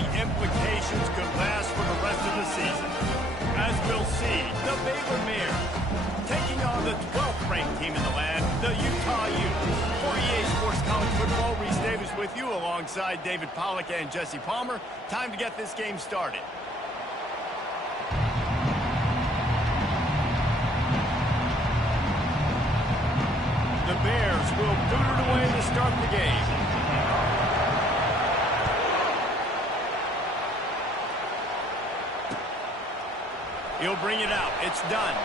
the implications could last for the rest of the season. As we'll see, the Baylor Bears taking on the 12th-ranked team in the land, the Utah Utes. For EA Sports College Football, Reese Davis with you alongside David Pollack and Jesse Palmer. Time to get this game started. The Bears will boot it away to start the game. He'll bring it out. It's done.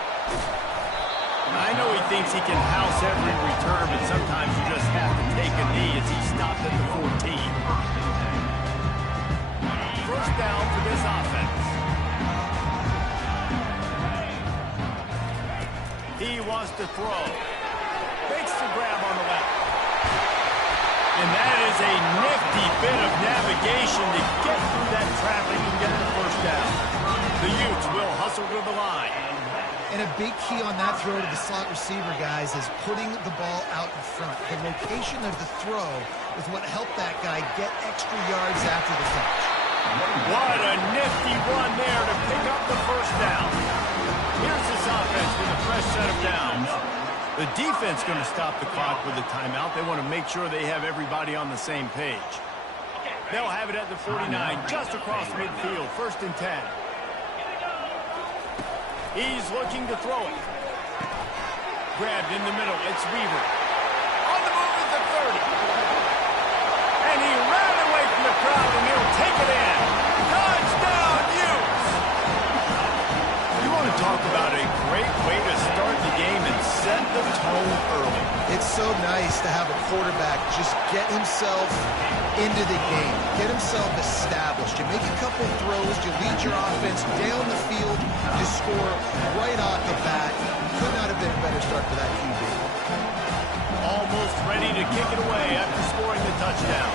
I know he thinks he can house every return, but sometimes you just have to take a knee as he stopped at the 14. First down for this offense. He wants to throw. Makes the grab on the left. And that is a nifty bit of navigation to get through that traffic and get the first down. The Utes will hustle to the line. And a big key on that throw to the slot receiver, guys, is putting the ball out in front. The location of the throw is what helped that guy get extra yards after the catch. What a nifty run there to pick up the first down. Here's this offense with a fresh set of downs. The defense going to stop the clock with a timeout. They want to make sure they have everybody on the same page. They'll have it at the 49, just across midfield, 1st and 10. He's looking to throw it. Grabbed in the middle. It's Weaver. On the move at the 30. And he ran away from the crowd, and he'll take it in. Touchdown, Utes! You want to talk about a great way to start the game and set the tone early. It's so nice to have a quarterback just get himself into the game, get himself established. You make a couple throws, you lead your offense down the field, you score right off the bat. Could not have been a better start for that QB. Almost ready to kick it away after scoring the touchdown.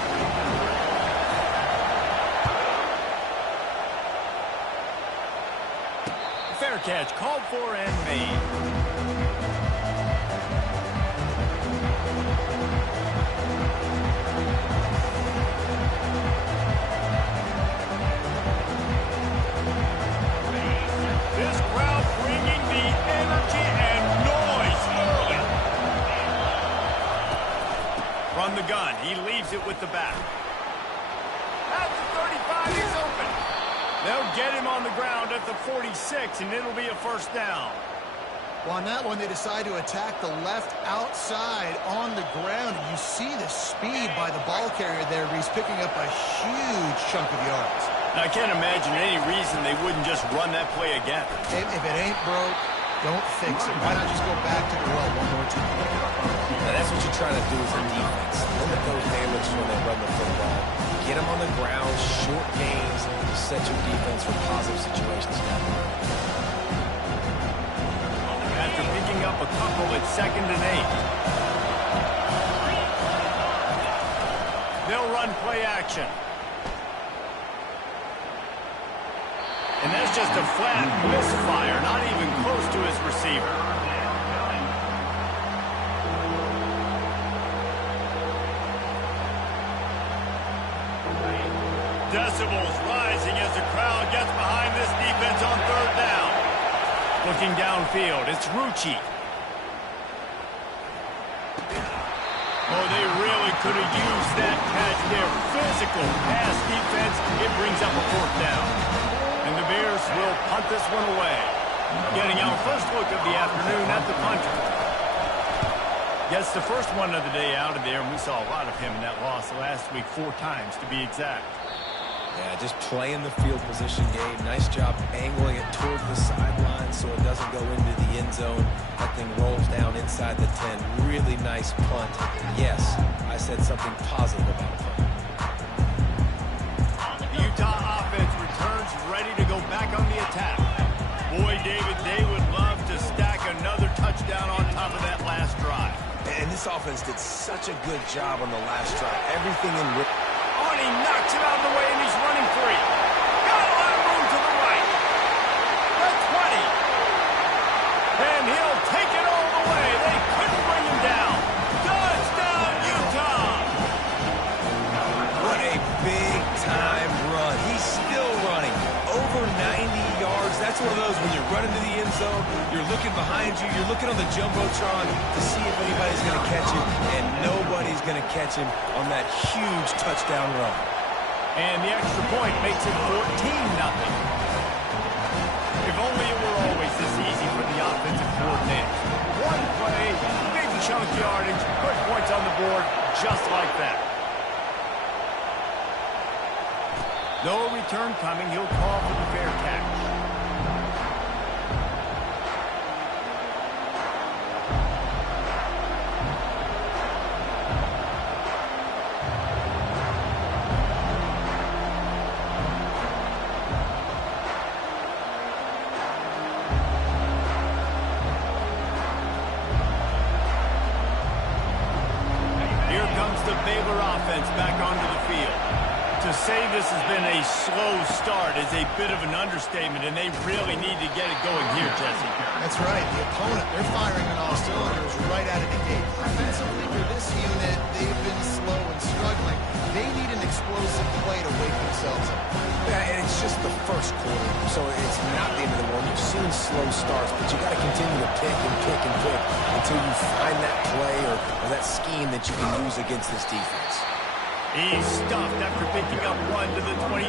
Fair catch called for and made. This crowd bringing the energy and noise early. Run the gun. He leaves it with the back. At the 35, he's open. They'll get him on the ground at the 46, and it'll be a first down. Well, on that one, they decide to attack the left outside on the ground. And you see the speed by the ball carrier there. He's picking up a huge chunk of yards. Now, I can't imagine any reason they wouldn't just run that play again. If it ain't broke, don't fix it. Why not just go back to the well one more time? Now, that's what you're trying to do as a defense. Limit those handlers when they run the football. Get them on the ground, short gains, to set your defense for positive situations down the road. After picking up a couple at 2nd and 8. They'll run play action. And that's just a flat misfire, not even close to his receiver. Decibels rising as the crowd gets behind this defense on 3rd down. Looking downfield, it's Rucci. Oh, they really could have used that catch there. Physical pass defense, it brings up a 4th down. And the Bears will punt this one away. Getting our first look of the afternoon at the punter. Gets the first one of the day out of there, and we saw a lot of him in that loss last week, 4 times to be exact. Yeah, just playing the field position game. Nice job angling it toward the sideline so it doesn't go into the end zone. That thing rolls down inside the 10. Really nice punt. Yes, I said something positive about a punt. The Utah offense returns ready to go back on the attack. Boy, David, they would love to stack another touchdown on top of that last drive. And this offense did such a good job on the last drive. Everything in which... Oh, and he knocks it out of the way, and he's running free. Got a lot of room to the right. The 20. And he'll take it all the way. They couldn't bring him down. Touchdown, Utah! What a big-time run. He zone, you're looking behind you, you're looking on the Jumbotron to see if anybody's going to catch him, and nobody's going to catch him on that huge touchdown run. And the extra point makes it 14-0. If only it were always this easy for the offensive coordinator. One play, big chunk yardage, put points on the board just like that. No return coming. He'll call for the fair catch. Here comes the Baylor offense back onto the field. To say this has been a slow start is a bit of an understatement, and they really need to get it going here, Jesse. That's right. The opponent, they're firing on all cylinders right out of the gate. Offensively, for this unit, they've been slow and struggling. They need an explosive play to wake themselves up. Yeah, and it's just the first quarter, so it's not the end of the world. You've seen slow starts, but you got to continue to pick and pick and pick until you find that play or that scheme that you can use against this defense. He's stuffed after picking up one to the 23.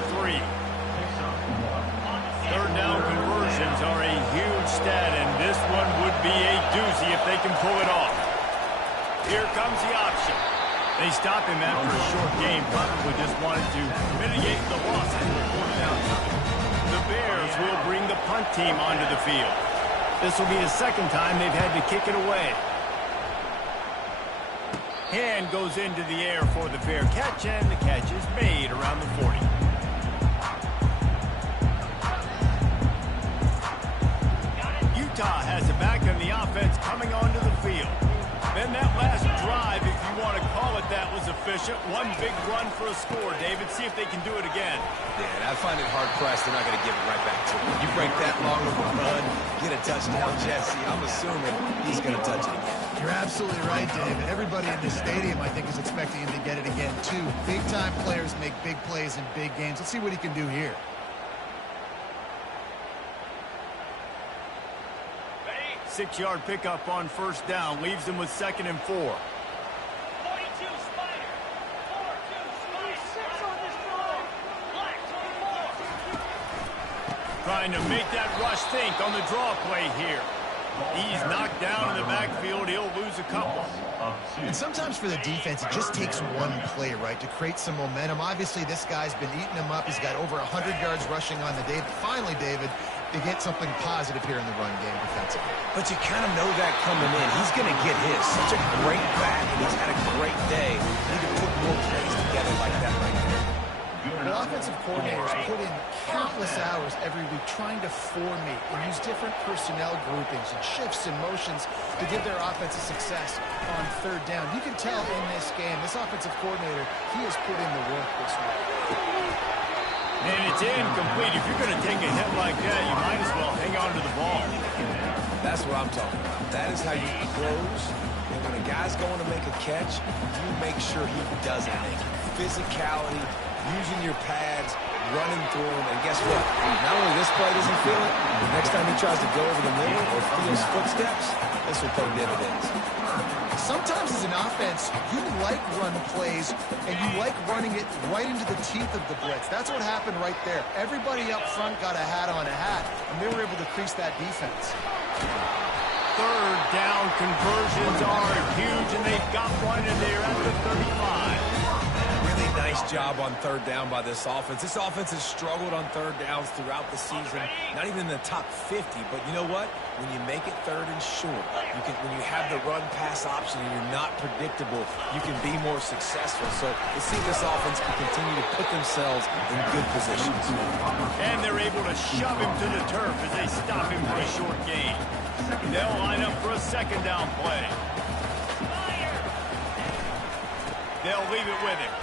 Third down conversions are a huge stat, and this one would be a doozy if they can pull it off. Here comes the option. They stop him after a short game, probably just wanted to mitigate the losses before downtime. The Bears will bring the punt team onto the field. This will be the second time they've had to kick it away. Hand goes into the air for the fair catch, and the catch is made around the 40. Utah has it back, and the offense coming onto the field. Then that last drive, if you want to call it that, was efficient. One big run for a score, David. See if they can do it again. Yeah, and I find it hard-pressed they're not going to give it right back to him. You break that long of a run, get a touchdown, Jesse, I'm assuming he's going to touch it again. You're absolutely right, David. Everybody in this stadium, I think, is expecting him to get it again, too. Big-time players make big plays in big games. Let's see what he can do here. 6-yard pickup on first down. Leaves them with 2nd and 4. 42 Spider. 4-2 Spider. On this drive. Black 24. Trying to make that rush think on the draw play here. He's knocked down in the backfield. He'll lose a couple. And sometimes for the defense, it just takes one play, right, to create some momentum. Obviously, this guy's been eating them up. He's got over 100 yards rushing on the day. But finally, David, they get something positive here in the run game defensively. But you kind of know that coming in. He's going to get his. Such a great back, and he's had a great day. You need to put more plays together like that right there. Well, offensive coordinators put in countless hours every week trying to formate and use different personnel groupings and shifts and motions to give their offense a success on third down. You can tell in this game, this offensive coordinator, he has put in the work this week. And it's incomplete. If you're going to take a hit like that, you might as well hang on to the ball. That's what I'm talking about. That is how you close. And when a guy's going to make a catch, you make sure he doesn't make it. Physicality, using your pads, running through them, and guess what? Not only this play doesn't feel it, the next time he tries to go over the middle or feels footsteps, this will pay dividends. Sometimes as an offense, you like run plays, and you like running it right into the teeth of the blitz. That's what happened right there. Everybody up front got a hat on a hat, and they were able to crease that defense. Third down conversions are huge, and they've got one, and they're at the 35. Really nice job on third down by this offense. This offense has struggled on third downs throughout the season. Not even in the top 50, but you know what? When you make it third and short, when you have the run-pass option and you're not predictable, you can be more successful. So let's see if this offense can continue to put themselves in good positions. And they're able to shove him to the turf as they stop him for a short gain. They'll line up for a 2nd down play. They'll leave it with him.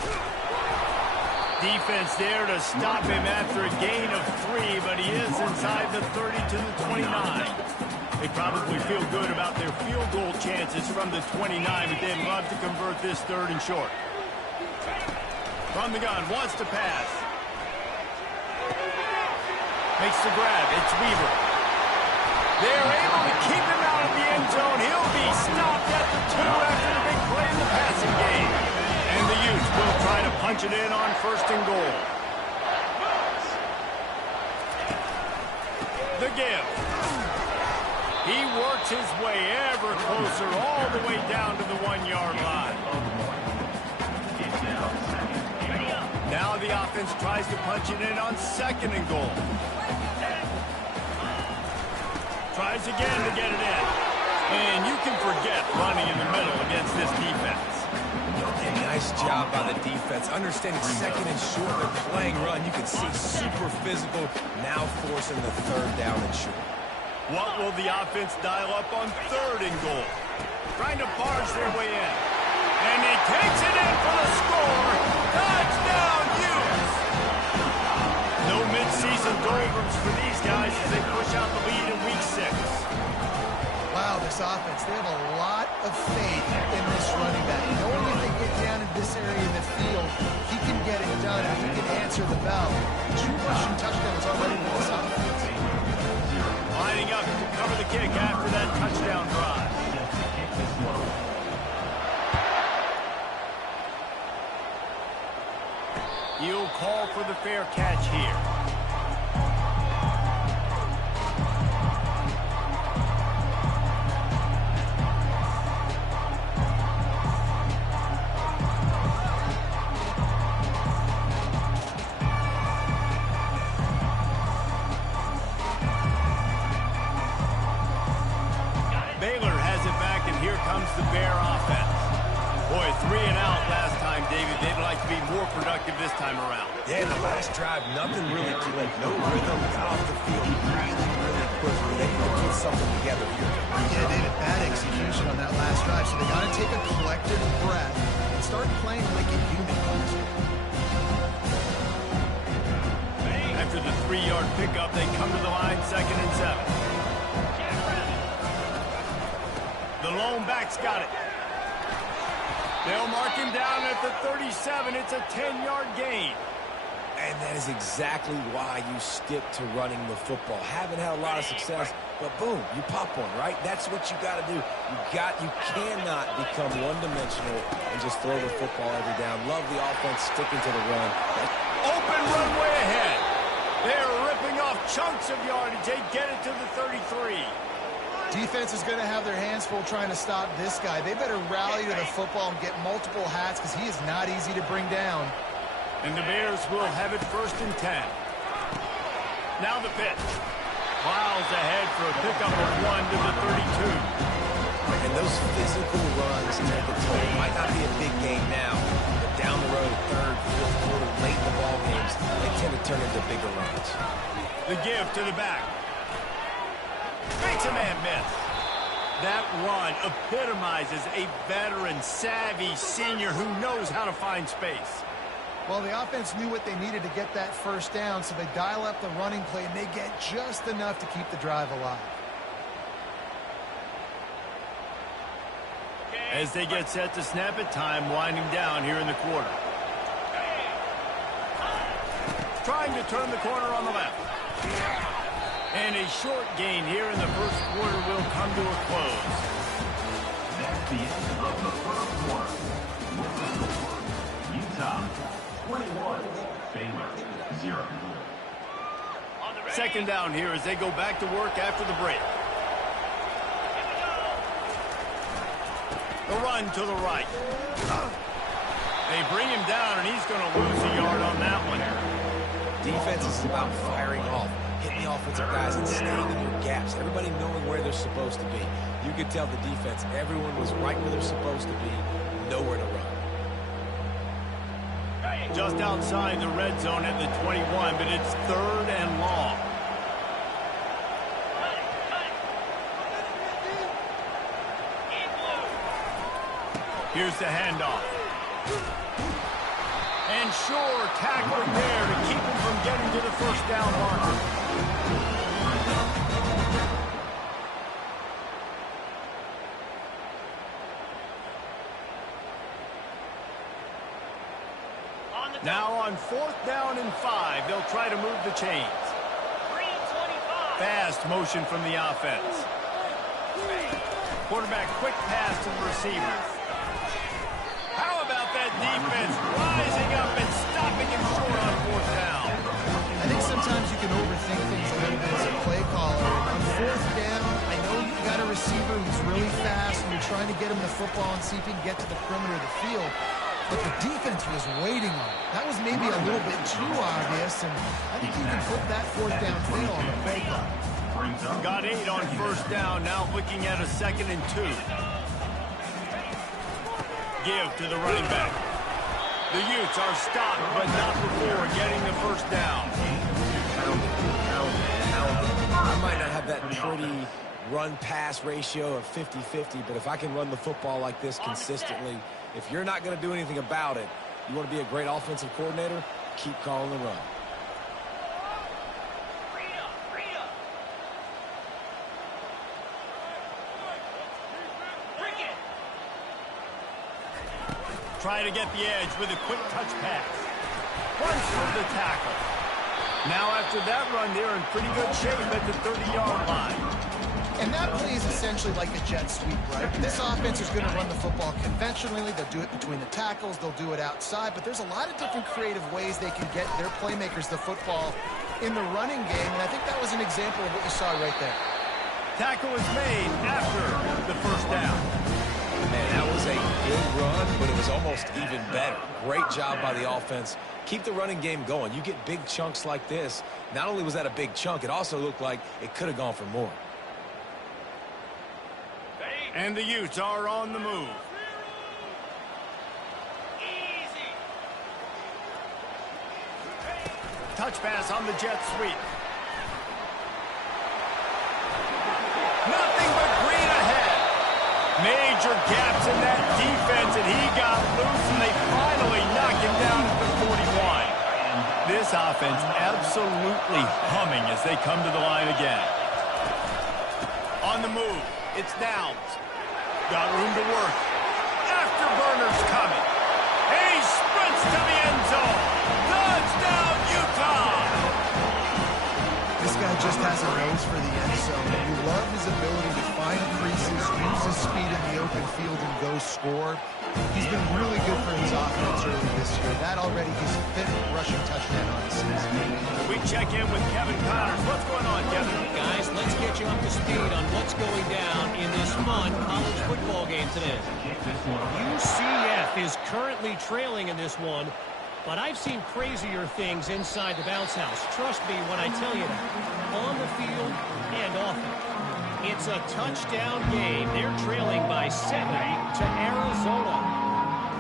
Defense there to stop him after a gain of 3, but he is inside the 30 to the 29. They probably feel good about their field goal chances from the 29, but they'd love to convert this 3rd and short. From the gun, wants to pass. Makes the grab. It's Weaver. They're able to keep him out of the end zone. He'll be stopped at the 2 after the big play in the passing game. And the Utes will try to punch it in on 1st and goal. The give. He works his way ever closer all the way down to the 1-yard line. Now the offense tries to punch it in on 2nd and goal. Tries again to get it in. And you can forget running in the middle against this defense. Okay, nice job by the defense. Understanding 2nd and short, they're playing run. You can see super physical, now forcing the 3rd down and short. What will the offense dial up on 3rd and goal? Trying to barge their way in. And he takes it in for the score. Touchdown, Utes! No mid-season doldrums for these guys as they push out the lead in Week 6. Wow, this offense, they have a lot of faith in this running back. Knowing if they get down in this area in the field, he can get it done and he can answer the bell. 2 rushing touchdowns already for this offense. Lining up to cover the kick after that touchdown drive. He'll call for the fair catch here. Baylor has it back, and here comes the Bear offense. Boy, 3 and out last time, David. They'd like to be more productive this time around. Yeah, the last drive, nothing really clicked. No rhythm, got off the field really quickly. They need to put something together here. Yeah, David, bad execution on that last drive, so they got to take a collective breath and start playing like a unit. After the 3-yard pickup, they come to the line 2nd and 7. The lone back's got it. They'll mark him down at the 37. It's a 10-yard gain. And that is exactly why you stick to running the football. Haven't had a lot of success, but boom, you pop one, right? That's what you got to do. You cannot become one-dimensional and just throw the football every down. Love the offense sticking to the run. Open runway ahead. They're ripping off chunks of yardage. They get it to the 33. Defense is going to have their hands full trying to stop this guy. They better rally to the football and get multiple hats because he is not easy to bring down. And the Bears will have it 1st and 10. Now the pitch. Miles ahead for a pickup of 1 to the 32. And those physical runs take a toll. Might not be a big game now, but down the road, 3rd, 4th quarter, late in the ball games, they tend to turn into bigger runs. The give to the back. Makes a man miss. That run epitomizes a veteran, savvy senior who knows how to find space. Well, the offense knew what they needed to get that 1st down, so they dial up the running play, and they get just enough to keep the drive alive. As they get set to snap it, time winding down here in the quarter. Trying to turn the corner on the left. And a short gain here in the 1st quarter will come to a close. That's the end of the 1st quarter. Utah 21, Baylor 0. 2nd down here as they go back to work after the break. The run to the right. They bring him down, and he's going to lose a yard on that one. Defense is about firing off, hitting the offensive guys and staying in their gaps. Everybody knowing where they're supposed to be. You could tell the defense, everyone was right where they're supposed to be, nowhere to run. Just outside the red zone at the 21, but it's 3rd and long. Here's the handoff. And sure, tackling there to keep him from getting to the 1st down marker. Now on 4th down and 5, they'll try to move the chains. fast motion from the offense. Quarterback quick pass to the receiver. How about that defense rising up and stopping him short on fourth down? I think sometimes you can overthink things a little bit as a play caller. On fourth down, I know you've got a receiver who's really fast, and you're trying to get him the football and see if he can get to the perimeter of the field. But the defense was waiting on it. That was maybe a little bit too obvious, and I think you can put that fourth down fail on the play clock. Got 8 on first down, now looking at a 2nd and 2. Give to the running back. The Utes are stopped, but not before getting the first down. I might not have that pretty run-pass ratio of 50-50, but if I can run the football like this consistently, if you're not going to do anything about it, you want to be a great offensive coordinator, keep calling the run. Try to get the edge with a quick touch pass. Runs through the tackle. Now after that run, they're in pretty good shape at the 30-yard line. And that play is essentially like a jet sweep, right? This offense is going to run the football conventionally. They'll do it between the tackles. They'll do it outside. But there's a lot of different creative ways they can get their playmakers the football in the running game. And I think that was an example of what you saw right there. Tackle is made after the first down. Man, that was a good run, but it was almost even better. Great job by the offense. Keep the running game going. You get big chunks like this. Not only was that a big chunk, it also looked like it could have gone for more. And the Utes are on the move. Easy. Touch pass on the jet sweep. Nothing but green ahead. Major gaps in that defense, and he got loose, and they finally knock him down at the 41. This offense absolutely humming as they come to the line again. On the move, it's Downs. Got room to work. Afterburner's coming. He sprints to the end zone. Touchdown, Utah! This guy just has a nose for the end zone. You love his ability to find creases, use his speed in the open field, and go score. He's been really good for his offense early this year. That already his 5th rushing touchdown on the season. We check in with Kevin Connors. What's going on, Kevin? Guys, let's get you up to speed on what's going down in this fun college football game today. UCF is currently trailing in this one, but I've seen crazier things inside the bounce house. Trust me when I tell you that. On the field and off it. It's a touchdown game. They're trailing by 7 to Arizona.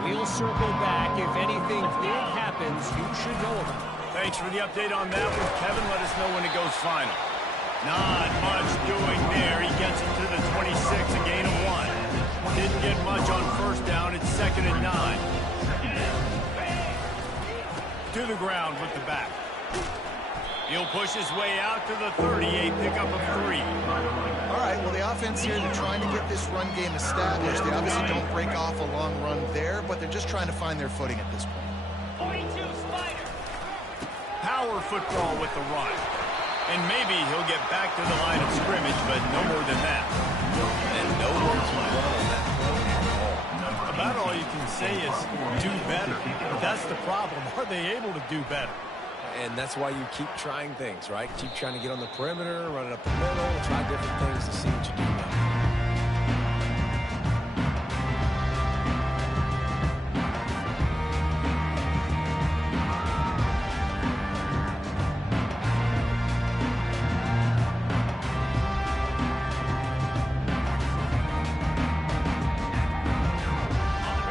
We'll circle back. If anything big happens, you should know about it. Thanks for the update on that one, Kevin. Let us know when it goes final. Not much doing there. He gets it to the 26, a gain of 1. Didn't get much on first down. It's 2nd and 9. To the ground with the back. He'll push his way out to the 38, pickup of 3. All right, well, the offense here, they're trying to get this run game established. They obviously don't break off a long run there, but they're just trying to find their footing at this point. 42 Spider. Power football with the run. And maybe he'll get back to the line of scrimmage, but no more than that. And no more to run on that play at all. About all you can say is do better. But that's the problem. Are they able to do better? And that's why you keep trying things, right? Keep trying to get on the perimeter, run it up the middle, try different things to see what you do well.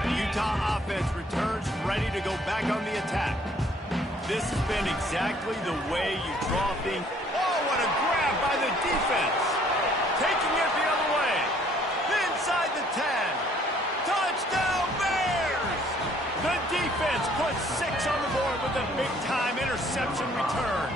The Utah offense returns ready to go back on the attack. This has been exactly the way you draw things. Oh, what a grab by the defense. Taking it the other way. Inside the 10. Touchdown, Bears! The defense puts 6 on the board with a big-time interception return.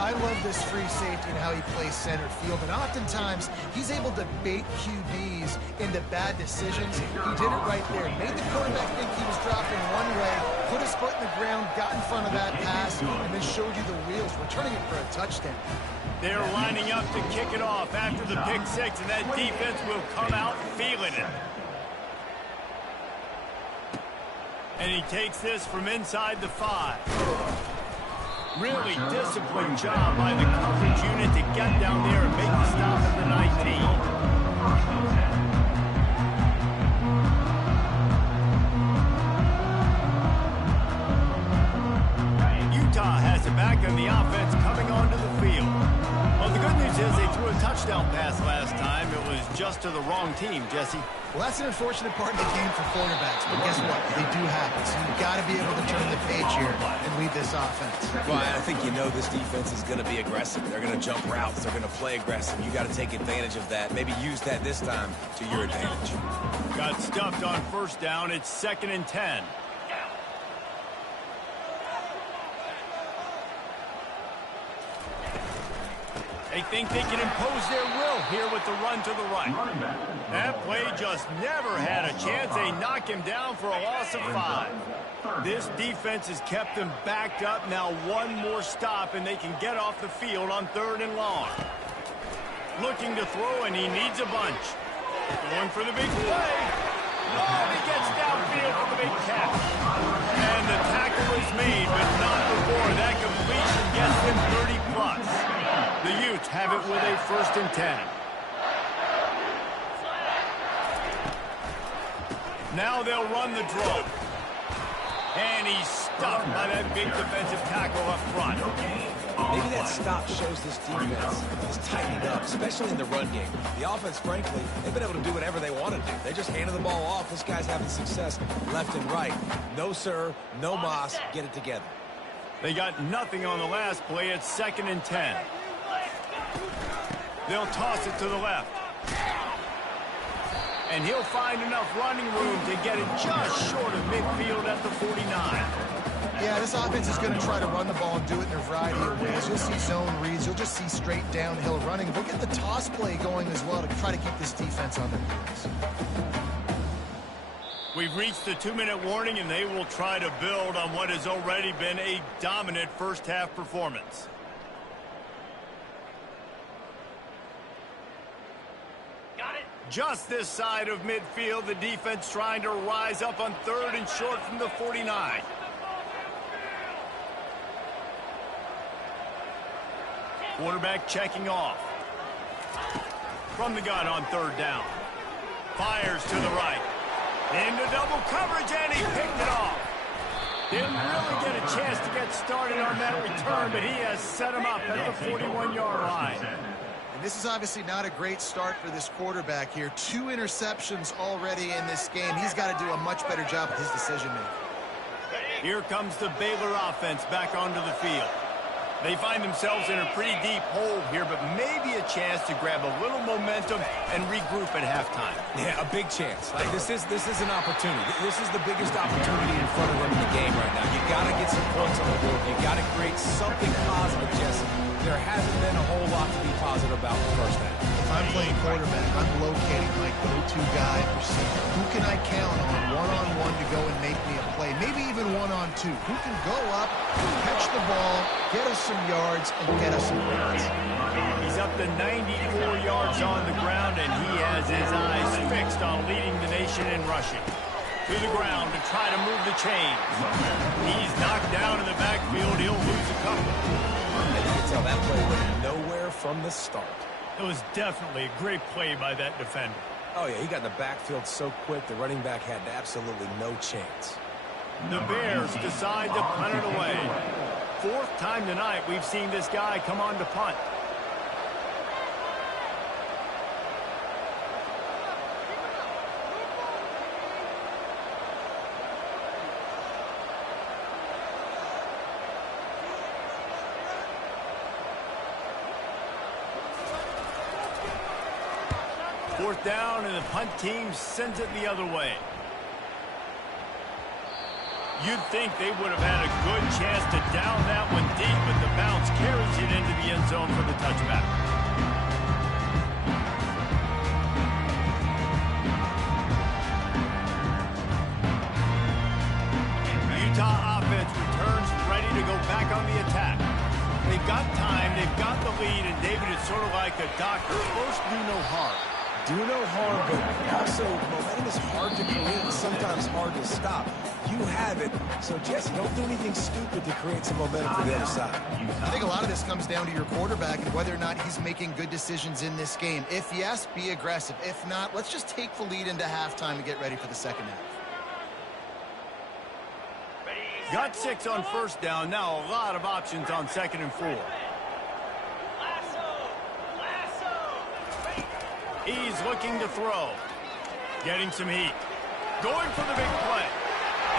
I love this free safety and how he plays center field, and oftentimes he's able to bait QBs into bad decisions. He did it right there. Made the quarterback think he was dropping one way, put his foot in the ground, got in front of that pass, and then showed you the wheels, returning it for a touchdown. They're lining up to kick it off after the pick six, and that defense will come out feeling it. And he takes this from inside the 5. Really disciplined job by the coverage unit to get down there and make the stop at the 19. Utah has it back on the offense coming onto the field. Well, the good news is they threw a touchdown pass last time. It was just to the wrong team, Jesse. Well, that's an unfortunate part of the game for quarterbacks, but guess what? They do happen, so you've got to be able to turn the page here and lead this offense. Well, I think you know this defense is going to be aggressive. They're going to jump routes. They're going to play aggressive. You got to take advantage of that. Maybe use that this time to your advantage. Got stuffed on first down. It's 2nd and 10. They think they can impose their will here with the run to the right. That play just never had a chance. They knock him down for a loss of 5. This defense has kept them backed up. Now one more stop, and they can get off the field on 3rd and long. Looking to throw, and he needs a bunch. Going for the big play. Oh, he gets downfield for the big catch. And the tackle is made, but not before. That completion gets them 30+. The Utes have it with a 1st and 10. Now they'll run the draw. And he's stuffed by that big defensive tackle up front. Maybe that stop shows this defense is tightening up, especially in the run game. The offense, frankly, they've been able to do whatever they want to do. They just handed the ball off. This guy's having success left and right. No, sir. No Moss. Get it together. They got nothing on the last play. It's 2nd and 10. They'll toss it to the left. And he'll find enough running room to get it just short of midfield at the 49. Yeah, this offense is going to try to run the ball and do it in a variety of ways. You'll see zone reads. You'll just see straight downhill running. They'll get the toss play going as well to try to keep this defense on their heels. We've reached the 2-minute warning, and they will try to build on what has already been a dominant first-half performance. Just this side of midfield, the defense trying to rise up on 3rd and short from the 49. Quarterback checking off. From the gun on 3rd down. Fires to the right. Into double coverage, and he picked it off. Didn't really get a chance to get started on that return, but he has set him up at the 41-yard line. And this is obviously not a great start for this quarterback here. 2 interceptions already in this game. He's got to do a much better job with his decision-making. Here comes the Baylor offense back onto the field. They find themselves in a pretty deep hole here, but maybe a chance to grab a little momentum and regroup at halftime. Yeah, a big chance. Like this is an opportunity. This is the biggest opportunity in front of them in the game right now. You got to get some points on the board. You got to create something positive, Jesse. There hasn't been a whole lot to be positive about the first half. If I'm playing quarterback, I'm locating my go-to guy for receiver. Who can I count on one-on-one to go and make me a play? Maybe even one-on-two. Who can go up, catch the ball, get us some yards, and get us some points? He's up to 94 yards on the ground, and he has his eyes fixed on leading the nation in rushing. To the ground to try to move the chains. He's knocked down in the backfield. He'll lose a couple. And you can tell that play went nowhere from the start. It was definitely a great play by that defender. Oh, yeah, he got in the backfield so quick, the running back had absolutely no chance. The Bears decide to punt it away. 4th time tonight we've seen this guy come on to punt. Fourth down, and the punt team sends it the other way. You'd think they would have had a good chance to down that one deep, but the bounce carries it into the end zone for the touchback. Utah on the attack. They've got time, they've got the lead, and David is sort of like a doctor. First, do no harm. Do no harm, but also momentum is hard to create and sometimes hard to stop. You have it, so Jesse, don't do anything stupid to create some momentum for the other side. I think a lot of this comes down to your quarterback and whether or not he's making good decisions in this game. If yes, be aggressive. If not, let's just take the lead into halftime and get ready for the second half. Got 6 on first down. Now a lot of options on 2nd and 4. He's looking to throw. Getting some heat. Going for the big play.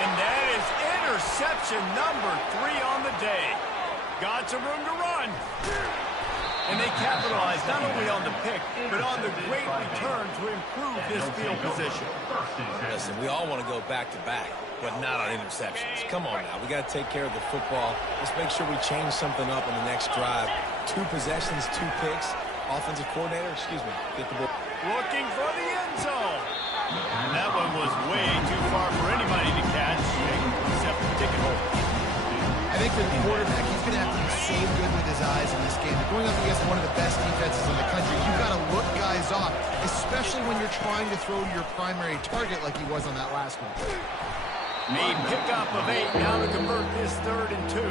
And that is interception number 3 on the day. Got some room to run. And they capitalized not only on the pick, but on the great return to improve this field position. Listen, we all want to go back-to-back, but not on interceptions. Come on now. We got to take care of the football. Let's make sure we change something up on the next drive. 2 possessions, 2 picks. Offensive coordinator, get the ball. Looking for the end zone. And that one was way too far for anybody to catch, except the ticket holder. I think for the quarterback, he's going to have to be so good with his eyes in this game. They're going up against one of the best defenses in the country. You've got to look guys off, especially when you're trying to throw to your primary target like he was on that last one. A pickup of 8 now to convert this 3rd and 2.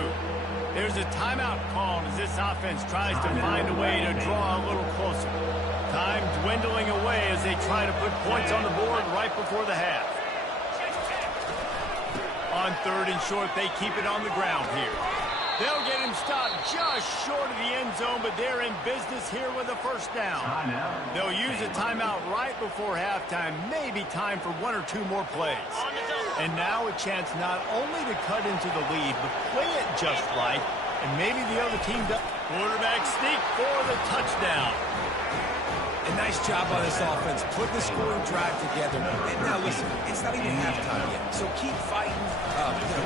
There's a timeout called as this offense tries to find a way to draw a little closer. Time dwindling away as they try to put points on the board right before the half. On 3rd and short, they keep it on the ground here. They'll get him stopped just short of the end zone, but they're in business here with a first down. They'll use a timeout right before halftime, maybe time for 1 or 2 more plays. And now a chance not only to cut into the lead, but play it just right, and maybe the other team does. Quarterback sneak for the touchdown. A nice job on this offense, putting the scoring drive together. And now listen, it's not even halftime yet, so keep fighting.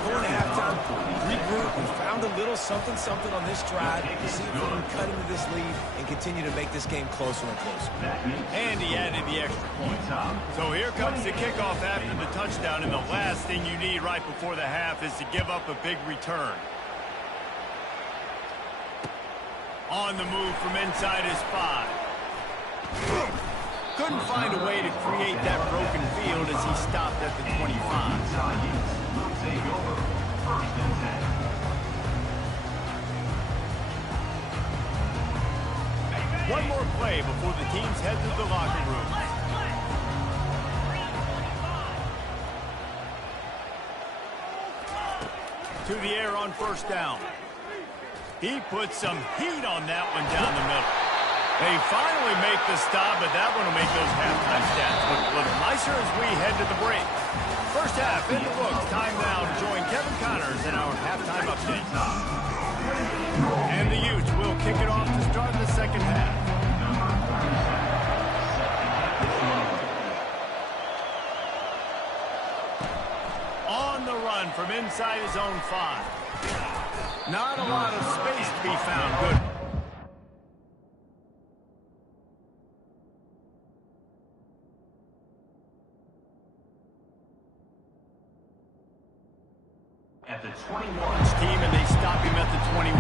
Going to halftime, regroup. We found a little something on this drive to see if we can cut into this lead and continue to make this game closer and closer. And he added the extra point. So here comes the kickoff after the touchdown, and the last thing you need right before the half is to give up a big return. On the move from inside his 5. Couldn't find a way to create that broken field as he stopped at the 25. One more play before the teams head to the locker room. To the air on first down. He put some heat on that one down the middle. They finally make the stop, but that one will make those halftime stats look a little nicer as we head to the break. First half in the books. Time now to join Kevin Connors in our halftime update. And the Utes will kick it off to start the second half. On the run from inside his own 5. Not a lot of space to be found. Good. At the 21. Team, and they stop him at the 21.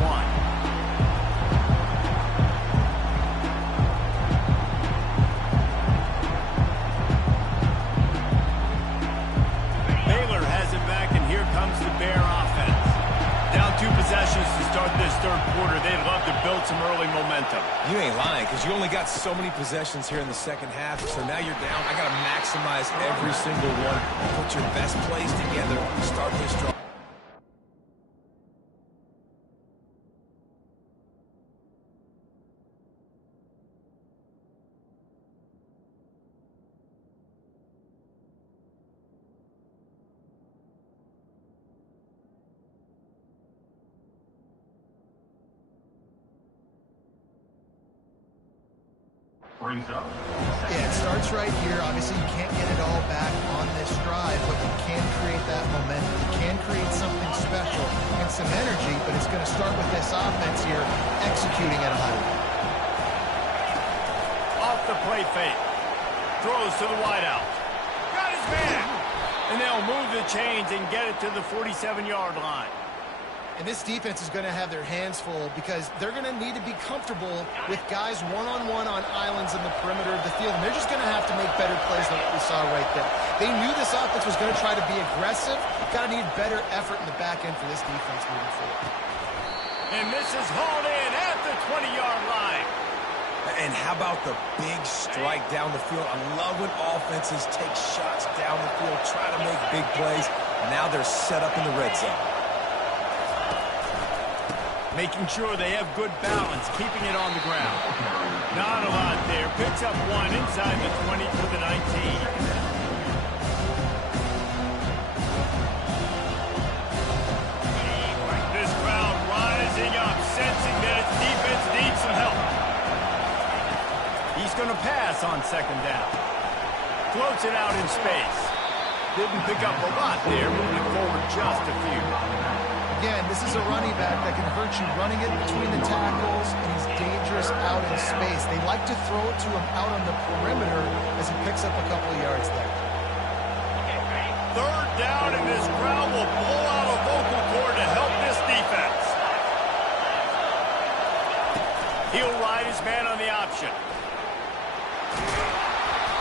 Baylor has it back, and here comes the Bear offense. Down 2 possessions to start this 3rd quarter. They'd love to build some early momentum. You ain't lying, because you only got so many possessions here in the second half, so now you're down. I got to maximize every single one. Put your best plays together. Start this drive. Yeah, it starts right here. Obviously, you can't get it all back on this drive, but you can create that momentum. You can create something special and some energy, but it's going to start with this offense here executing at a high level. Off the play fake. Throws to the wideout. Got his man. And they'll move the chains and get it to the 47-yard line. And this defense is going to have their hands full because they're going to need to be comfortable with guys one-on-one on islands in the perimeter of the field. And they're just going to have to make better plays than what we saw right there. They knew this offense was going to try to be aggressive. Got to need better effort in the back end for this defense moving forward. And this is hauled in at the 20-yard line. And how about the big strike down the field? I love when offenses take shots down the field, try to make big plays. Now they're set up in the red zone. Making sure they have good balance, keeping it on the ground. Not a lot there. Picks up one inside the 20 to the 19. This crowd rising up, sensing that its defense needs some help. He's going to pass on second down. Floats it out in space. Didn't pick up a lot there, moving forward just a few. Again, this is a running back that can hurt you running it between the tackles, and he's dangerous out in space. They like to throw it to him out on the perimeter as he picks up a couple of yards there. Third down, and this crowd will blow out a vocal cord to help this defense. He'll ride his man on the option.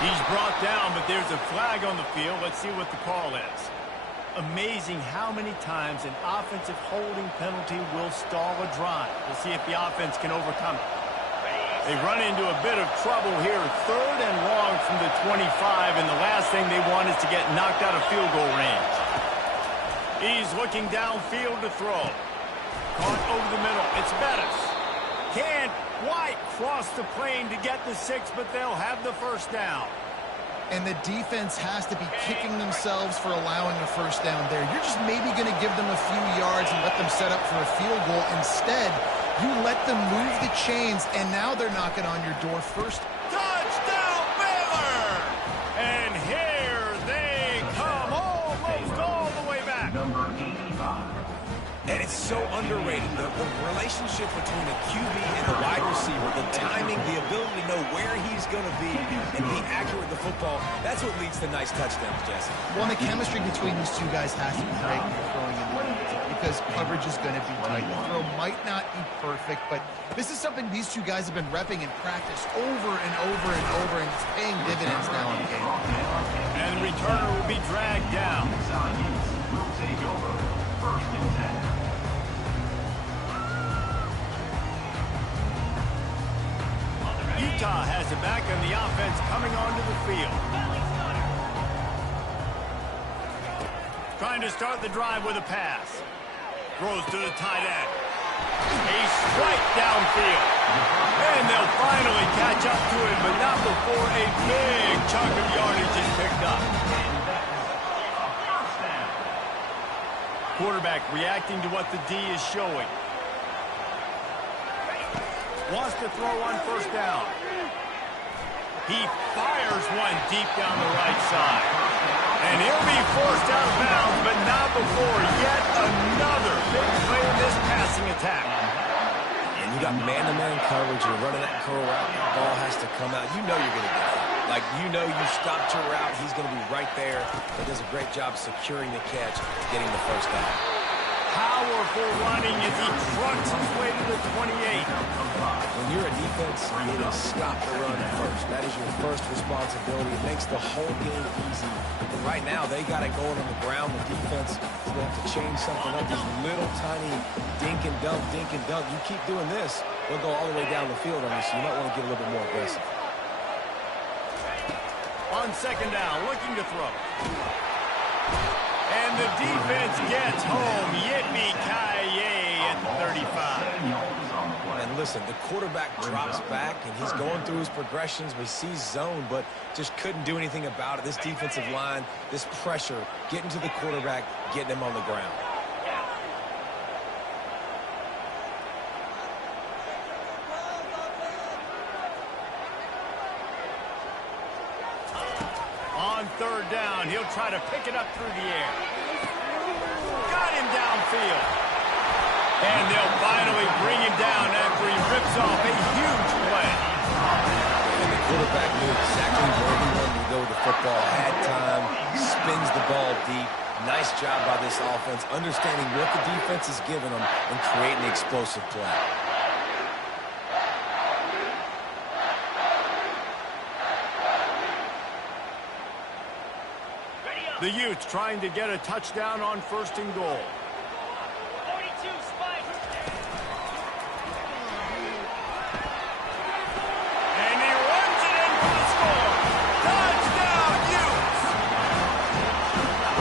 He's brought down, but there's a flag on the field. Let's see what the call is. Amazing how many times an offensive holding penalty will stall a drive. We'll see if the offense can overcome it. They run into a bit of trouble here. Third and long from the 25, and the last thing they want is to get knocked out of field goal range. He's looking downfield to throw. Caught over the middle. It's Bettis. Can't quite cross the plane to get the 6, but they'll have the first down. And the defense has to be kicking themselves for allowing a first down there. You're just maybe going to give them a few yards and let them set up for a field goal. Instead, you let them move the chains, and now they're knocking on your door first. Touchdown, Baylor! And here they come, almost all the way back. Number 85. And it's so underrated. The relationship between a QB and a wide receiver, the timing, the ability to know where he's going to be and be accurate with the football, that's what leads to nice touchdowns, Jesse. Well, the chemistry between these two guys has to be great when you're throwing in the end because coverage is going to be tight. The throw might not be perfect, but this is something these two guys have been repping in practice over and over and over, and it's paying dividends now in the game. And the returner will be dragged down. Will take over. First and 10. Utah has it back on the offense coming onto the field. Trying to start the drive with a pass. Throws to the tight end. A strike downfield. And they'll finally catch up to him, but not before a big chunk of yardage is picked up. Quarterback reacting to what the D is showing. Wants to throw on first down. He fires one deep down the right side. And he'll be forced out of bounds, but not before yet another big play in this passing attack. And you got man-to-man coverage. You're running that curl route. The ball has to come out. You know you're going to get it. Like, you know you stopped your route. He's going to be right there. He does a great job securing the catch, getting the first down. Powerful running as he trucks his way to the 28. When you're a defense, you need to stop the run first. That is your first responsibility. It makes the whole game easy. And right now, they got it going on the ground. The defense is going to have to change something up. This little tiny dink and dunk, dink and dunk. You keep doing this, they'll go all the way down the field on you, so you might want to get a little bit more aggressive. On second down, looking to throw. And the defense gets home. Yippee-ki-yay at 35. And listen, the quarterback drops back, and he's going through his progressions. We see zone, but just couldn't do anything about it. This defensive line, this pressure, getting to the quarterback, getting him on the ground. On third down, he'll try to pick it up through the air. Got him downfield. And they'll finally bring him down after he rips off a huge play. And the quarterback knew exactly where he wanted to go with the football, had time, spins the ball deep. Nice job by this offense, understanding what the defense is giving them and creating the explosive play. The Utes trying to get a touchdown on 1st and goal. 42 Spike. And he runs it in for the score. Touchdown, Utes!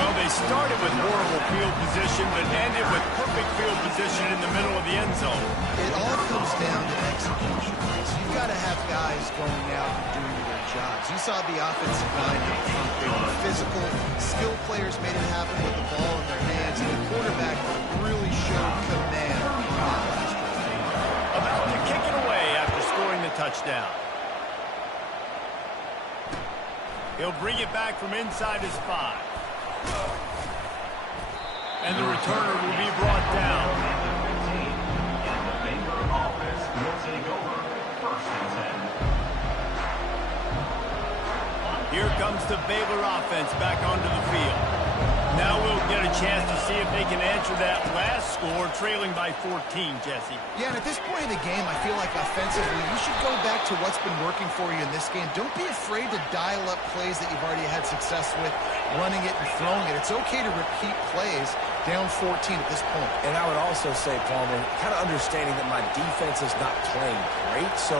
Well, they started with horrible field position, but ended with perfect field position in the middle of the end zone. It all comes down to execution. So you've got to have guys going out and doing their jobs. You saw the offensive line up front. They were physical. Skilled players made it happen with the ball in their hands. And the quarterback really showed command on that last drive. About to kick it away after scoring the touchdown. He'll bring it back from inside his 5. And the returner will be brought down. The Baylor offense will take over 1st and 10. Here comes the Baylor offense back onto the field. Now we'll get a chance to see if they can answer that last score, trailing by 14, Jesse. Yeah, and at this point in the game, I feel like offensively, you should go back to what's been working for you in this game. Don't be afraid to dial up plays that you've already had success with, running it and throwing it. It's okay to repeat plays down 14 at this point. And I would also say, Palmer, kind of understanding that my defense is not playing great, so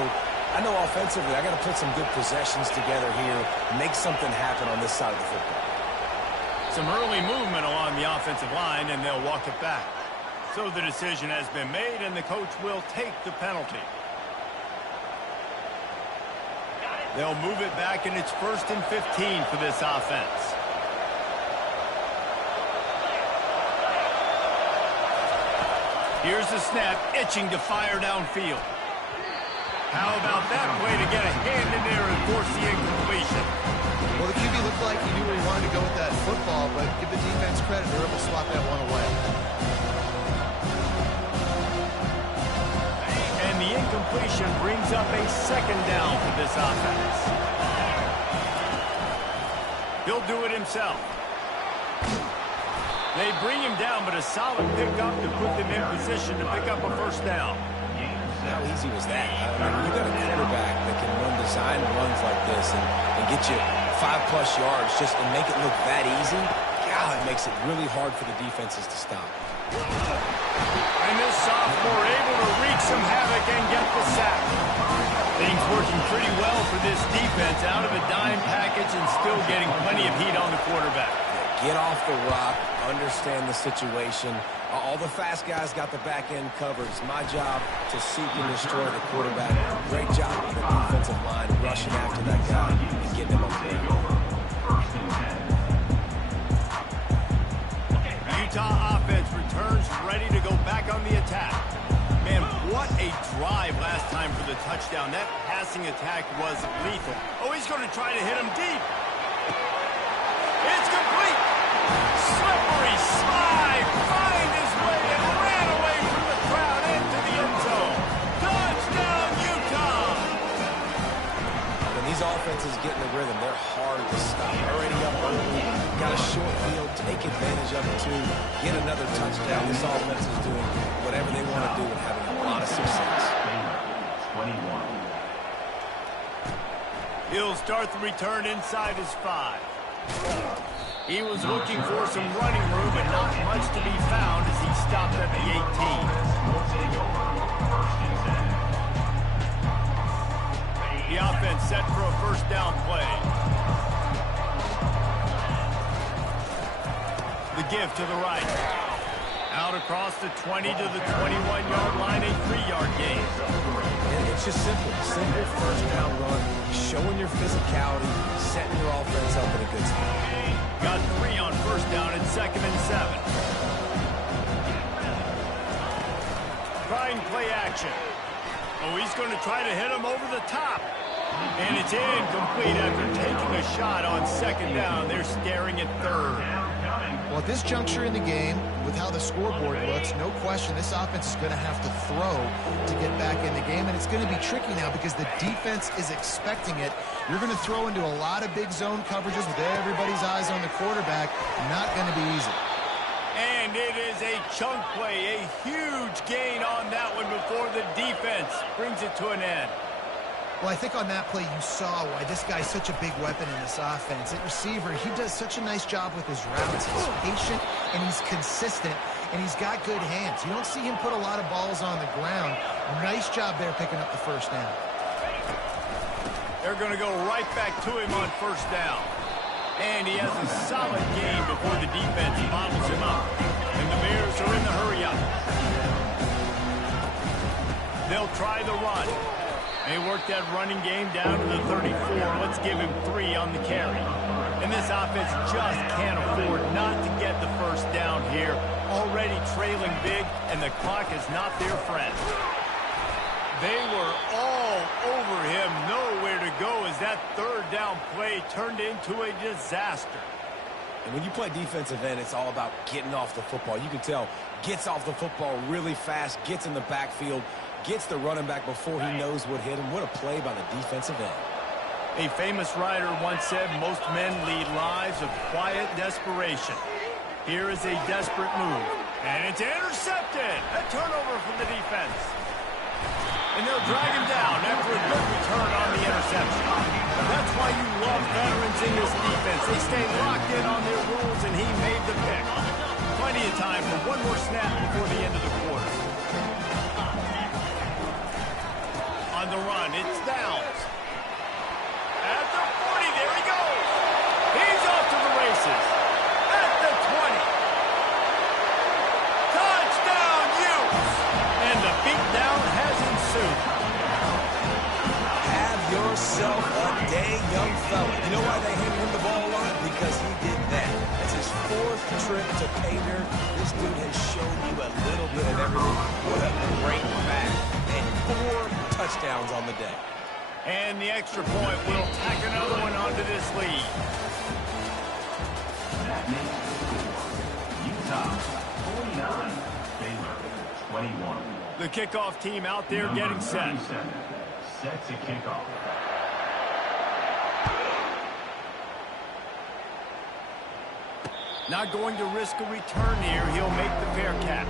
I know offensively I got to put some good possessions together here, make something happen on this side of the football. Some early movement along the offensive line, and they'll walk it back. So the decision has been made, and the coach will take the penalty. They'll move it back, and it's 1st and 15 for this offense. Here's the snap, itching to fire downfield. How about that play to get a hand in there and force the incompletion? Well, the QB looked like he knew where he wanted to go with that football, but give the defense credit. They're able to swat that one away. And the incompletion brings up a 2nd down for this offense. He'll do it himself. They bring him down, but a solid pickup to put them in position to pick up a 1st down. How easy was that? I mean, you got a quarterback that can run design runs like this and get you 5+ yards just and make it look that easy. God, it makes it really hard for the defenses to stop. And this sophomore able to wreak some havoc and get the sack. Things working pretty well for this defense, out of a dime package and still getting plenty of heat on the quarterback. Get off the rock, understand the situation. All the fast guys got the back end covered. It's my job to seek and destroy the quarterback. Great job on the defensive line, rushing after that guy and getting him on the ground. Utah offense returns ready to go back on the attack. Man, what a drive last time for the touchdown. That passing attack was lethal. Oh, he's going to try to hit him deep. It's complete. Slippery slide. Find his way and ran away from the crowd into the end zone. Touchdown, Utah. When these offenses get in the rhythm, they're hard to stop. Already up early, got a short field, take advantage of it too, get another touchdown. This offense is doing whatever they want to do and having a lot of success. 21. He'll start the return inside his 5. He was looking for some running room, but not much to be found as he stopped at the 18. The offense set for a 1st down play. The give to the right. Out across the 20 to the 21-yard line, a 3-yard gain. It's just simple. Simple 1st down run, showing your physicality, setting your offense up in a good spot. Got 3 on 1st down and 2nd and 7. Trying play action. Oh, he's going to try to hit him over the top. And it's incomplete after taking a shot on 2nd down. They're staring at 3rd. Well, at this juncture in the game, with how the scoreboard looks, no question this offense is going to have to throw to get back in the game, and it's going to be tricky now because the defense is expecting it. You're going to throw into a lot of big zone coverages with everybody's eyes on the quarterback. Not going to be easy. And it is a chunk play, a huge gain on that one before the defense brings it to an end. Well, I think on that play you saw why this guy's such a big weapon in this offense. At receiver, he does such a nice job with his routes. He's patient, and he's consistent, and he's got good hands. You don't see him put a lot of balls on the ground. Nice job there picking up the first down. They're going to go right back to him on first down. And he has a solid game before the defense bottles him up. And the Bears are in the hurry up. They'll try the run. They work that running game down to the 34. Let's give him 3 on the carry. And this offense just can't afford not to get the first down here. Already trailing big, and the clock is not their friend. They were all over him. Nowhere to go as that third down play turned into a disaster. And when you play defensive end, it's all about getting off the football. You can tell, gets off the football really fast, gets in the backfield, gets the running back before he knows what hit him. What a play by the defensive end. A famous writer once said, most men lead lives of quiet desperation. Here is a desperate move. And it's intercepted. A turnover from the defense. And they'll drag him down after a good return on the interception. That's why you love veterans in this defense. They stay locked in on their rules, and he made the pick. Plenty of time for one more snap before the end of the quarter. On the run, it's Downs. At the 40, there he goes. He's off to the races. At the 20. Touchdown, Utes! And the beatdown has ensued. Have yourself a day, young fella. You know why they handed him the ball a lot? Because he did that. That's his 4th trip to Baylor. This dude has shown you a little bit of everything. What a great back. And 4 touchdowns on the day. And the extra point will tack another one onto this lead. That makes it 4. Utah 49, Baylor 21. The kickoff team out there getting set. Set to kick off. Not going to risk a return here. He'll make the fair catch.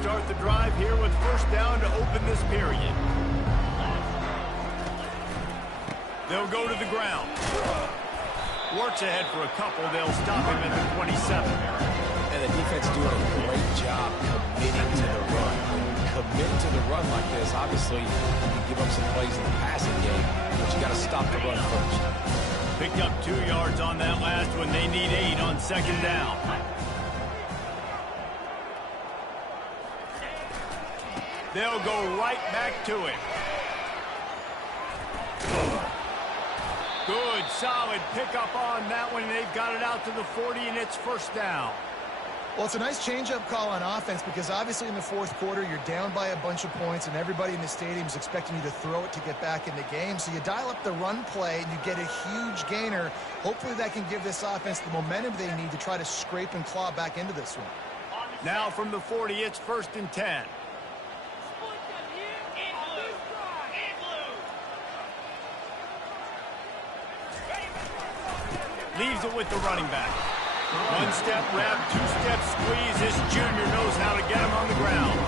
Start the drive here with first down to open this period. They'll go to the ground. Works ahead for a couple. They'll stop him at the 27. And the defense doing a great job committing to the run. Commit to the run like this. Obviously, you can give up some plays in the passing game, but you got to stop the run first. Picked up 2 yards on that last one. They need 8 on second down. They'll go right back to it. Good, solid pickup on that one. They've got it out to the 40, and it's first down. Well, it's a nice change-up call on offense because obviously in the 4th quarter, you're down by a bunch of points, and everybody in the stadium is expecting you to throw it to get back in the game. So you dial up the run play, and you get a huge gainer. Hopefully that can give this offense the momentum they need to try to scrape and claw back into this one. Now from the 40, it's first and 10. Leaves it with the running back. 1-step wrap, 2-step squeeze. This junior knows how to get him on the ground.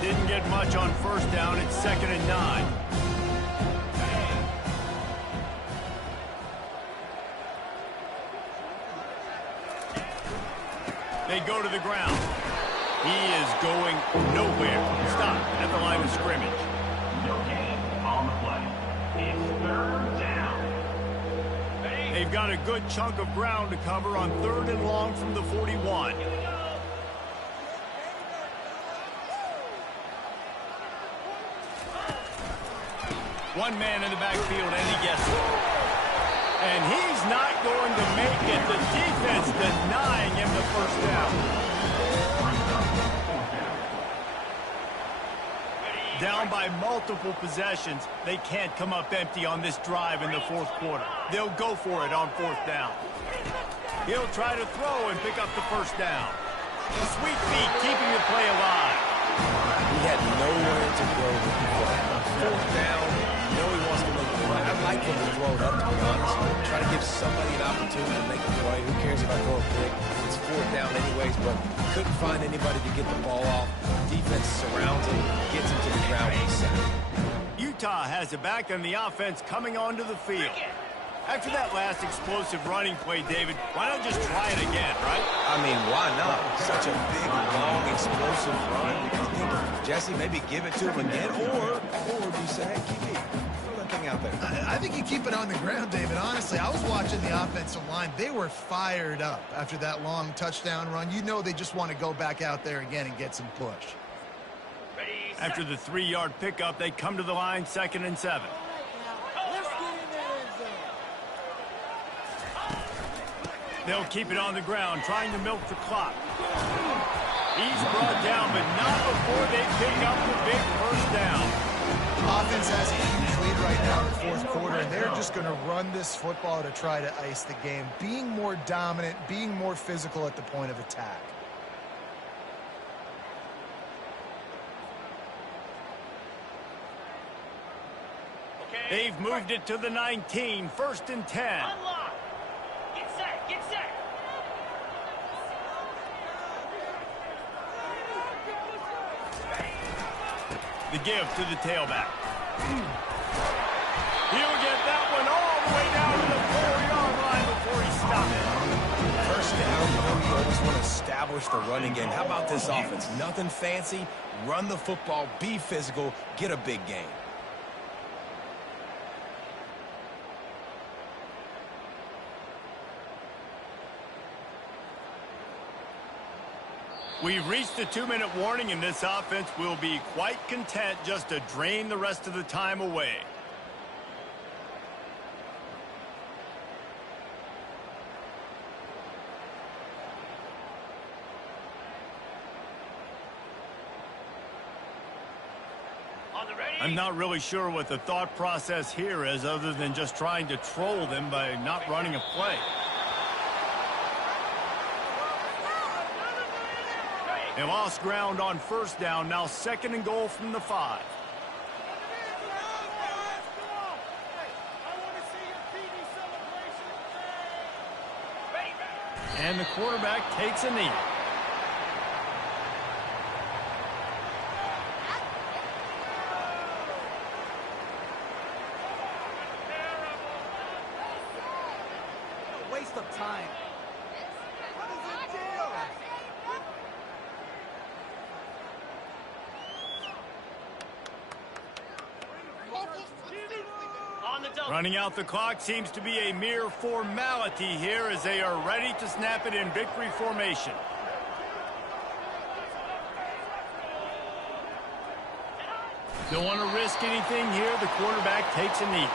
Didn't get much on first down. It's 2nd and 9. They go to the ground. He is going nowhere. Stop at the line of scrimmage. No gain on the play. It's 3rd down. They've got a good chunk of ground to cover on 3rd and long from the 41. One man in the backfield, and he gets it. And he's not going to make it. The defense denying him the first down. Down by multiple possessions. They can't come up empty on this drive in the fourth quarter. They'll go for it on fourth down. He'll try to throw and pick up the first down. Sweet feet keeping the play alive. He had nowhere to go with the play. Fourth down, you know he wants to make the play. I'd like him to throw it up, to be honest. Try to give somebody an opportunity to make the play. Who cares if I throw a pick? It's fourth down anyways, but couldn't find anybody to get the ball off. Defense surrounds him, gets him to the ground and he's sacked. Utah has it back and the offense coming onto the field. After that last explosive running play, David, why not just try it again, right? I mean, why not? Such a big, long, explosive run. You think, Jesse, maybe give it to him again, or do you say, hey, keep it, throw that thing out there? I think you keep it on the ground, David. Honestly, I was watching the offensive line. They were fired up after that long touchdown run. You know they just want to go back out there again and get some push. After the 3-yard pickup, they come to the line, 2nd and 7. They'll keep it on the ground, trying to milk the clock. He's brought down, but not before they pick up the big first down. Offense has a huge lead right now in the fourth quarter, and they're just going to run this football to try to ice the game, being more dominant, being more physical at the point of attack. They've moved it to the 19, 1st and 10. Unlock. Get set. Get set. The give to the tailback. He'll get that one all the way down to the 4-yard line before he stops it. First down, you know you always want to establish the running game. How about this offense? Nothing fancy. Run the football, be physical, get a big gain. We've reached the 2-minute warning, and this offense will be quite content just to drain the rest of the time away. On the ready. I'm not really sure what the thought process here is other than just trying to troll them by not running a play. They lost ground on first down, now 2nd and goal from the 5. And the quarterback takes a knee. Waste of time. On the double. Running out the clock seems to be a mere formality here as they are ready to snap it in victory formation. Don't want to risk anything here. The quarterback takes a knee.